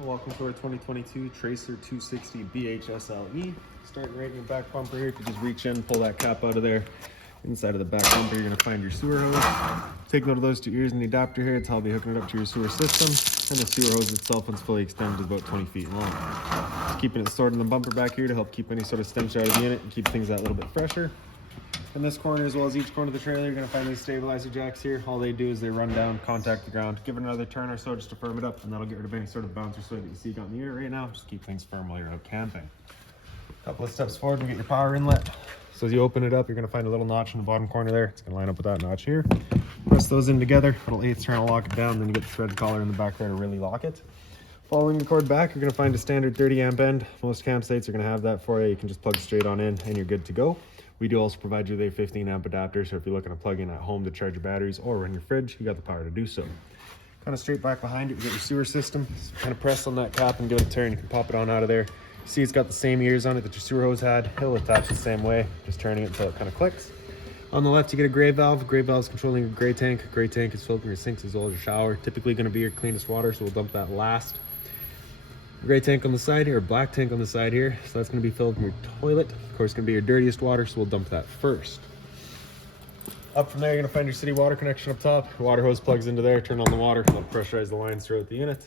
Welcome to our 2022 Tracer 260BHSLE. Starting right in your back bumper here, you can just reach in, pull that cap out of there. Inside of the back bumper, you're going to find your sewer hose. Take note of those two ears in the adapter here. It's how I'll be hooking it up to your sewer system. And the sewer hose itself, once fully extended, is about 20 feet long. Just keeping it stored in the bumper back here to help keep any sort of stench out of the unit and keep things that little bit fresher. In this corner, as well as each corner of the trailer, you're going to find these stabilizer jacks here. All they do is they run down, contact the ground, give it another turn or so just to firm it up, and that'll get rid of any sort of bounce or sway that you see got in the unit right now. Just keep things firm while you're out camping. A couple of steps forward and get your power inlet. So as you open it up, you're going to find a little notch in the bottom corner there. It's going to line up with that notch here. Press those in together. Little eighth turn will lock it down. Then you get the thread collar in the back there to really lock it. Following the cord back, you're going to find a standard 30 amp end. Most campsites are going to have that for you. You can just plug straight on in and you're good to go. We do also provide you with a 15 amp adapter, so if you're looking to plug in at home to charge your batteries or run your fridge, you got the power to do so. Kind of straight back behind it, you get your sewer system. Just kind of press on that cap and give it a turn. You can pop it on out of there. You see it's got the same ears on it that your sewer hose had. It'll attach the same way, just turning it until it kind of clicks. On the left, you get a gray valve. Gray valve is controlling your gray tank. Gray tank is filtering your sinks as well as your shower. Typically going to be your cleanest water, so we'll dump that last. Gray tank on the side here, or black tank on the side here. So that's going to be filled from your toilet. Of course, going to be your dirtiest water, so we'll dump that first. Up from there, you're going to find your city water connection up top. Your water hose plugs into there. Turn on the water. That'll pressurize the lines throughout the unit.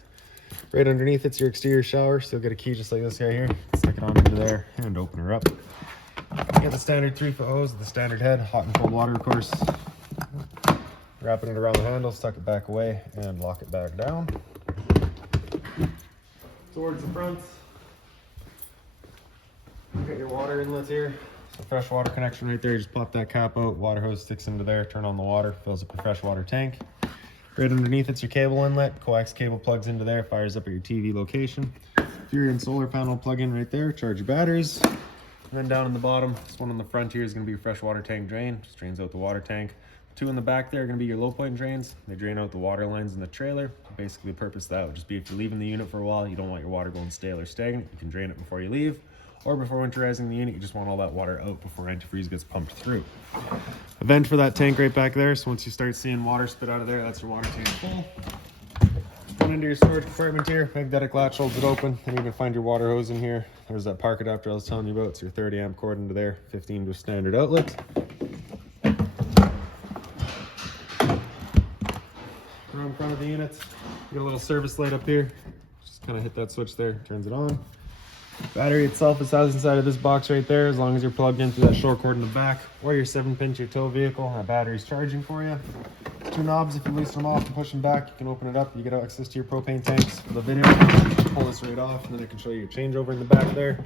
Right underneath it's your exterior shower. So you'll get a key just like this guy here. Stick it on into there and open her up. You get the standard 3-foot hose with the standard head, hot and cold water, of course. Wrapping it around the handle, tuck it back away, and lock it back down. Towards the front, you got your water inlets here. So fresh water connection right there. You just pop that cap out, water hose sticks into there, turn on the water, fills up your fresh water tank. Right underneath it's your cable inlet. Coax cable plugs into there, fires up at your TV location. Furion solar panel plug in right there, charge your batteries. And then down in the bottom, this one on the front here is going to be your fresh water tank drain. Just drains out the water tank. Two in the back there are going to be your low point drains. They drain out the water lines in the trailer. Basically, the purpose of that would just be if you're leaving the unit for a while, you don't want your water going stale or stagnant, you can drain it before you leave. Or before winterizing the unit, you just want all that water out before antifreeze gets pumped through. A vent for that tank right back there. So once you start seeing water spit out of there, that's your water tank full. Going into your storage compartment here, magnetic latch holds it open. And you can find your water hose in here. There's that park adapter I was telling you about. It's your 30 amp cord into there, 15 to a standard outlet. Around front of the unit, you got a little service light up here. Just kind of hit that switch there, turns it on. Battery itself is housed inside of this box right there, as long as you're plugged into that short cord in the back or your 7-pin to your tow vehicle. That battery's charging for you. Two knobs, if you loosen them off and push them back, you can open it up. You get access to your propane tanks. For the video, pull this right off, and then I can show you your changeover in the back there.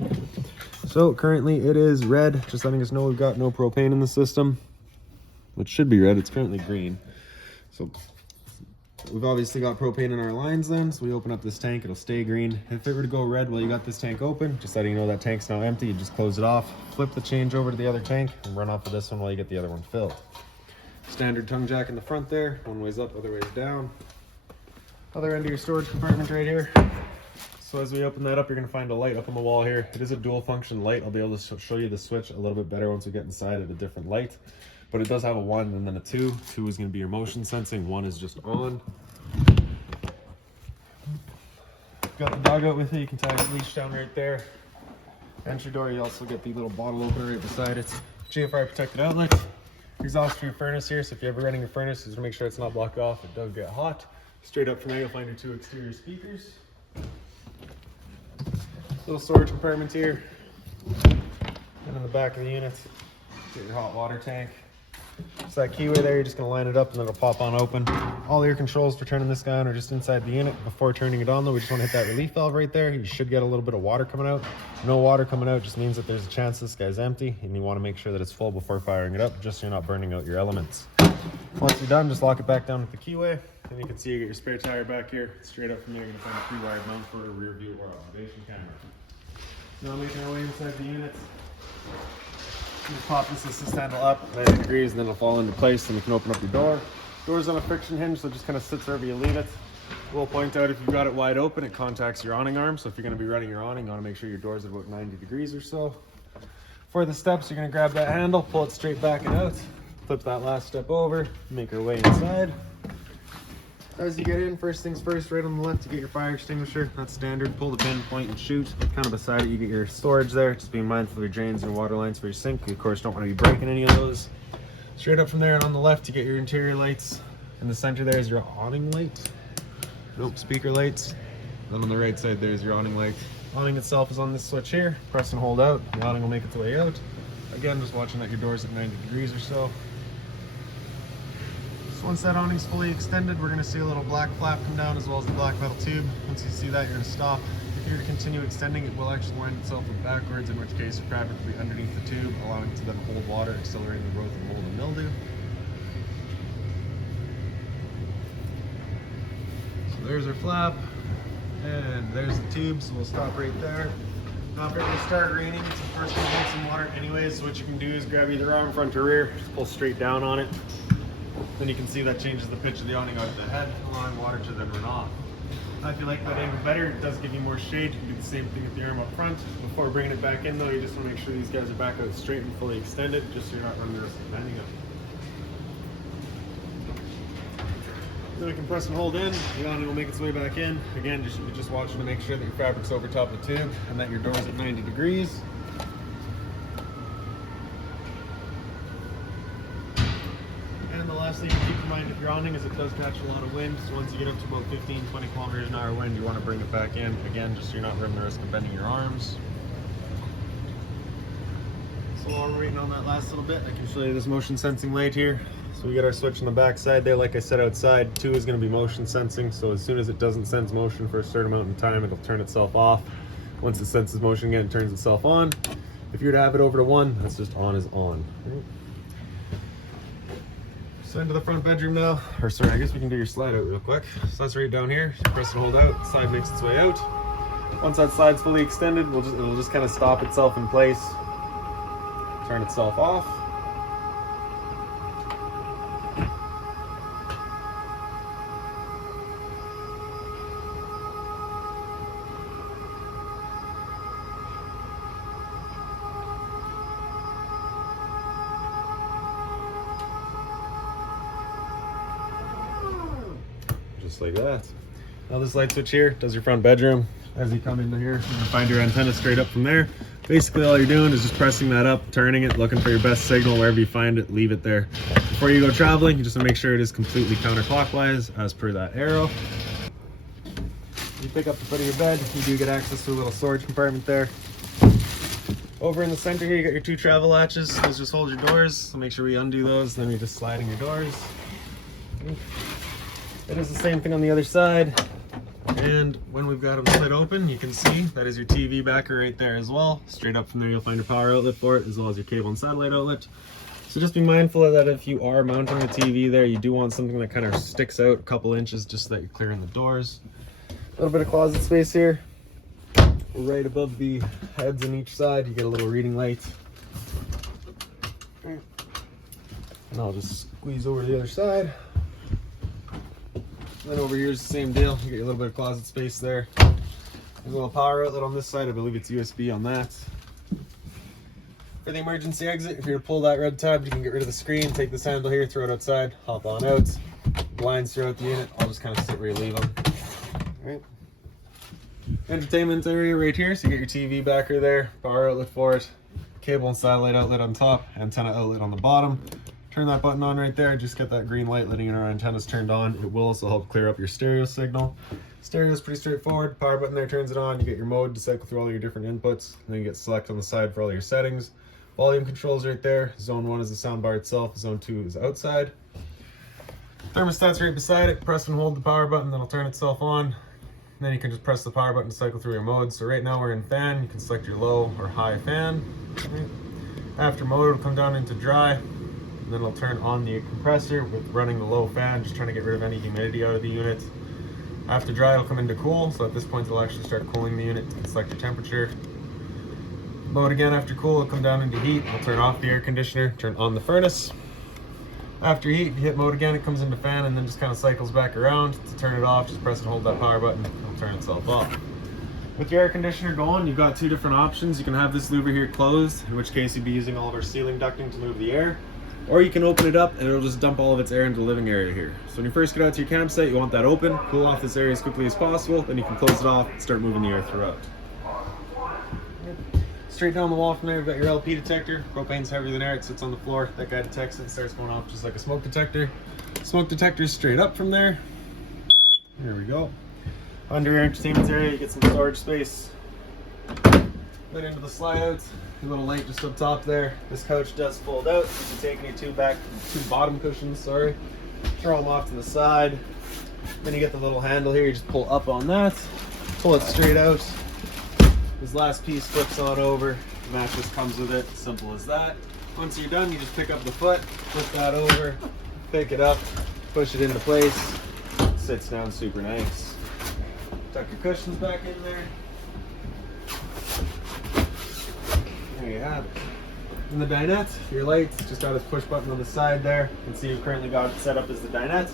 So currently it is red, just letting us know we've got no propane in the system, which should be red. It's currently green. So we've obviously got propane in our lines then, so we open up this tank, it'll stay green. If it were to go red while you got this tank open, just letting you know that tank's now empty, you just close it off, flip the change over to the other tank, and run off of this one while you get the other one filled. Standard tongue jack in the front there, one way's up, other way's down. Other end of your storage compartment right here. So as we open that up, you're gonna find a light up on the wall here. It is a dual function light. I'll be able to show you the switch a little bit better once we get inside of a different light. But it does have a 1 and then a 2. 2 is going to be your motion sensing. 1 is just on. Got the dog out with you. You can tie your leash down right there. Entry door, you also get the little bottle opener right beside it. GFI protected outlet. Exhaust for your furnace here. So if you're ever running your furnace, just to make sure it's not blocked off. It does get hot. Straight up from there, you'll find your 2 exterior speakers. Little storage compartment here. And in the back of the unit, get your hot water tank. So that keyway there, you're just going to line it up and then it'll pop on open. All your controls for turning this guy on are just inside the unit. Before turning it on though, we just want to hit that relief valve right there. You should get a little bit of water coming out. No water coming out just means that there's a chance this guy's empty, and you want to make sure that it's full before firing it up, just so you're not burning out your elements. Once you're done, just lock it back down with the keyway. And you can see you get your spare tire back here. Straight up from there, you're going to find a 3-wired mount for a rear view or observation camera. Now making our way inside the unit. You just pop this assist handle up 90 degrees and then it'll fall into place, and you can open up your door. Door's on a friction hinge, so it just kind of sits wherever you leave it. We'll point out if you've got it wide open, it contacts your awning arm. So if you're going to be running your awning, you want to make sure your door's at about 90 degrees or so. For the steps, you're going to grab that handle, pull it straight back and out, flip that last step over, make our way inside. As you get in, first things first, right on the left, you get your fire extinguisher. That's standard. Pull the pin, point, and shoot. Kind of beside it, you get your storage there. Just being mindful of your drains and water lines for your sink. You, of course, don't want to be breaking any of those. Straight up from there and on the left, you get your interior lights. In the center there is your awning light. Nope, speaker lights. Then on the right side, there's your awning light. Awning itself is on this switch here. Press and hold out. The awning will make its way out. Again, just watching that your door's at 90 degrees or so. So once that awning's fully extended, we're going to see a little black flap come down as well as the black metal tube. Once you see that, you're going to stop. If you're to continue extending, it will actually wind itself up backwards, in which case your fabric will be underneath the tube, allowing it to then hold water, accelerating the growth of mold and mildew. So there's our flap, and there's the tube, so we'll stop right there. Now if it will start raining, it's the first one to hold some water anyways, so what you can do is grab either arm, front or rear, just pull straight down on it. Then you can see that changes the pitch of the awning out of the head, allowing water to then run off. Now if you like that angle better, it does give you more shade. You can do the same thing with the arm up front. Before bringing it back in though, you just want to make sure these guys are back out straight and fully extended, just so you're not running the risk of bending them. Then we can press and hold in, the awning will make its way back in. Again, just watching to make sure that your fabric's over top of the tube and that your door's at 90 degrees. And the last thing to keep in mind with your awning is it does catch a lot of wind. So once you get up to about 15-20 kilometers an hour wind, you want to bring it back in. Again, just so you're not running the risk of bending your arms. So while we're waiting on that last little bit, I can show you this motion sensing light here. So we got our switch on the back side there. Like I said, outside 2 is going to be motion sensing. So as soon as it doesn't sense motion for a certain amount of time, it'll turn itself off. Once it senses motion again, it turns itself on. If you were to have it over to 1, that's just on is on. So into the front bedroom now, or sorry, I guess we can do your slide out real quick. So that's right down here. So press and hold out, slide makes its way out. Once that slide's fully extended, it'll just kind of stop itself in place, turn itself off. Just like that. Now this light switch here does your front bedroom. As you come into here, you're gonna find your antenna straight up from there. Basically all you're doing is just pressing that up, turning it, looking for your best signal. Wherever you find it, leave it there. Before you go traveling, you just want to make sure it is completely counterclockwise as per that arrow. You pick up the foot of your bed, you do get access to a little storage compartment there. Over in the center here, you got your 2 travel latches. Those just hold your doors, so make sure we undo those, then you just slide in your doors. It is the same thing on the other side. And when we've got them split open, you can see that is your TV backer right there as well. Straight up from there, you'll find your power outlet for it, as well as your cable and satellite outlet. So just be mindful of that if you are mounting a TV there, you do want something that kind of sticks out a couple inches just so that you're clearing the doors. A little bit of closet space here. Right above the heads on each side, you get a little reading light. And I'll just squeeze over to the other side. Then over here is the same deal. You get a little bit of closet space there. There's a little power outlet on this side. I believe it's USB on that. For the emergency exit, if you're to pull that red tab, you can get rid of the screen, take this handle here, throw it outside, hop on out. Blinds throughout the unit. I'll just kind of sit where you leave them. All right. Entertainment area right here. So you get your TV backer there, power outlet for it, cable and satellite outlet on top, antenna outlet on the bottom. Turn that button on right there, just get that green light letting you know our antenna's turned on. It will also help clear up your stereo signal. Stereo is pretty straightforward. Power button there turns it on. You get your mode to cycle through all your different inputs. And then you get select on the side for all your settings. Volume controls right there. Zone 1 is the soundbar itself. Zone 2 is outside. Thermostat's right beside it. Press and hold the power button, that'll turn itself on. And then you can just press the power button to cycle through your modes. So right now we're in fan. You can select your low or high fan. After mode, it'll come down into dry. And then it'll turn on the compressor with running the low fan, just trying to get rid of any humidity out of the unit. After dry, it'll come into cool, so at this point it'll actually start cooling the unit. You can select your temperature. Mode again after cool, it'll come down into heat. It'll turn off the air conditioner, turn on the furnace. After heat, you hit mode again, it comes into fan and then just kind of cycles back around. To turn it off, just press and hold that power button, it'll turn itself off. With your air conditioner going, you've got 2 different options. You can have this louver here closed, in which case you'd be using all of our ceiling ducting to move the air. Or you can open it up and it'll just dump all of its air into the living area here. So when you first get out to your campsite, you want that open, cool off this area as quickly as possible, then you can close it off and start moving the air throughout. Straight down the wall from there, you've got your LP detector. Propane's heavier than air, it sits on the floor. That guy detects it and starts going off just like a smoke detector. Smoke detector is straight up from there. Here we go. Under your entertainment area, you get some storage space. Right into the slide outs. Your little light just up top there. This couch does fold out. You can take your two bottom cushions, sorry. Throw them off to the side. Then you get the little handle here. You just pull up on that. Pull it straight out. This last piece flips on over. The mattress comes with it. Simple as that. Once you're done, you just pick up the foot, flip that over, pick it up, push it into place. Sits down super nice. Tuck your cushions back in there. There you have it. In the dinette, your lights just got this push button on the side there. You can see you've currently got it set up as the dinette.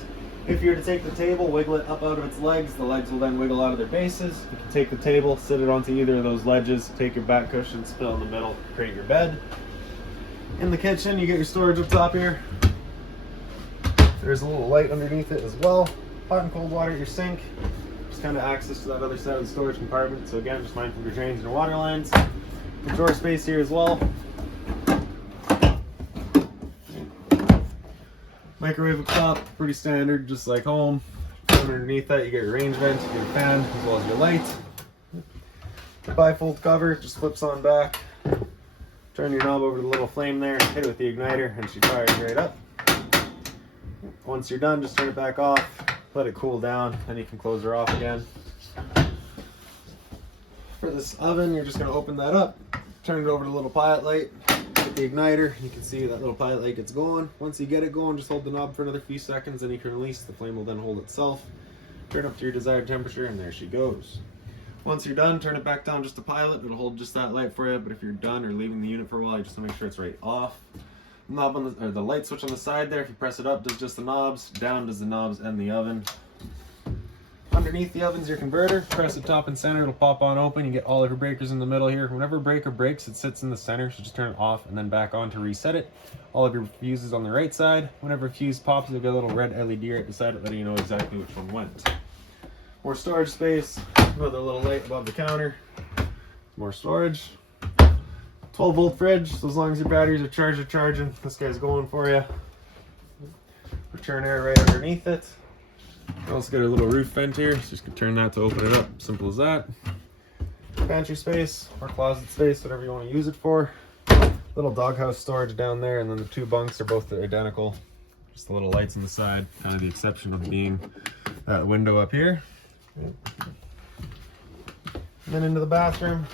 If you were to take the table, wiggle it up out of its legs, the legs will then wiggle out of their bases. You can take the table, sit it onto either of those ledges, take your back cushion, spill in the middle, create your bed. In the kitchen, you get your storage up top here. There's a little light underneath it as well. Hot and cold water at your sink. Just kind of access to that other side of the storage compartment. So again, just mindful of your drains and your water lines. The drawer space here as well. Microwave up top, pretty standard, just like home. Underneath that, you get your range vent, you get your fan, as well as your light. The bifold cover just flips on back. Turn your knob over to the little flame there, hit it with the igniter, and she fires right up. Once you're done, just turn it back off, let it cool down, then you can close her off again. For this oven, you're just going to open that up, turn it over to the little pilot light, hit the igniter. You can see that little pilot light gets going. Once you get it going, just hold the knob for another few seconds, then you can release. The flame will then hold itself. Turn up to your desired temperature, and there she goes. Once you're done, turn it back down just to pilot. It'll hold just that light for you, but if you're done or leaving the unit for a while, you just want to make sure it's right off. Knob on the light switch on the side there, if you press it up, does just the knobs. Down does the knobs and the oven. Underneath the oven's your converter. Press it top and center, it'll pop on open. You get all of your breakers in the middle here. Whenever a breaker breaks, it sits in the center, so just turn it off and then back on to reset it. All of your fuses on the right side. Whenever a fuse pops, you'll get a little red LED right beside it, letting you know exactly which one went. More storage space, another little light above the counter. More storage. 12-volt fridge, so as long as your batteries are charged or charging, this guy's going for you. Return air right underneath it. Also got a little roof vent here, so just gonna turn that to open it up. Simple as that. Pantry space or closet space, whatever you want to use it for. Little doghouse storage down there, and then the two bunks are both identical. Just the little lights on the side, kind of the exception of being that window up here. And then into the bathroom.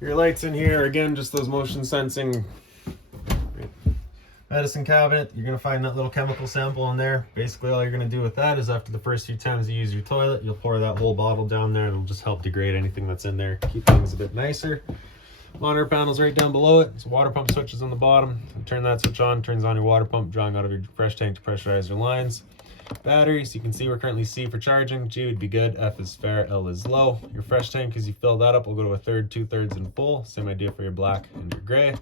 Your lights in here, again, just those motion sensing medicine cabinet. You're going to find that little chemical sample in there. Basically, all you're going to do with that is after the first few times you use your toilet, you'll pour that whole bottle down there. It'll just help degrade anything that's in there, keep things a bit nicer. Monitor panel's right down below it. It's water pump switches on the bottom. Turn that switch on, turns on your water pump, drawing out of your fresh tank to pressurize your lines. Batteries, you can see we're currently C for charging. G would be good, F is fair, L is low. Your fresh tank, as you fill that up, will go to a third, 2/3 and full. Same idea for your black and your gray.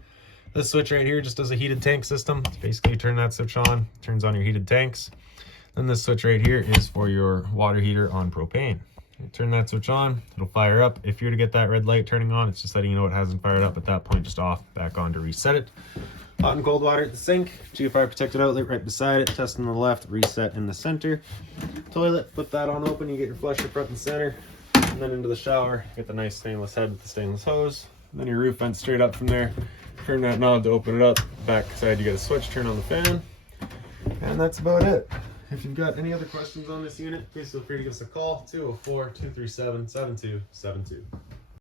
This switch right here just does a heated tank system. It's basically you turn that switch on, turns on your heated tanks. Then this switch right here is for your water heater on propane. You turn that switch on, it'll fire up. If you're to get that red light turning on, it's just letting you know it hasn't fired up. At that point, just off, back on to reset it. Hot and cold water at the sink. GFI protected outlet right beside it. Test on the left, reset in the center. Toilet, flip that on open. You get your flusher front and center. And then into the shower, get the nice stainless head with the stainless hose. And then your roof vent straight up from there. Turn that knob to open it up. Back side, you get a switch, turn on the fan. And that's about it. If you've got any other questions on this unit, please feel free to give us a call, 204-237-7272.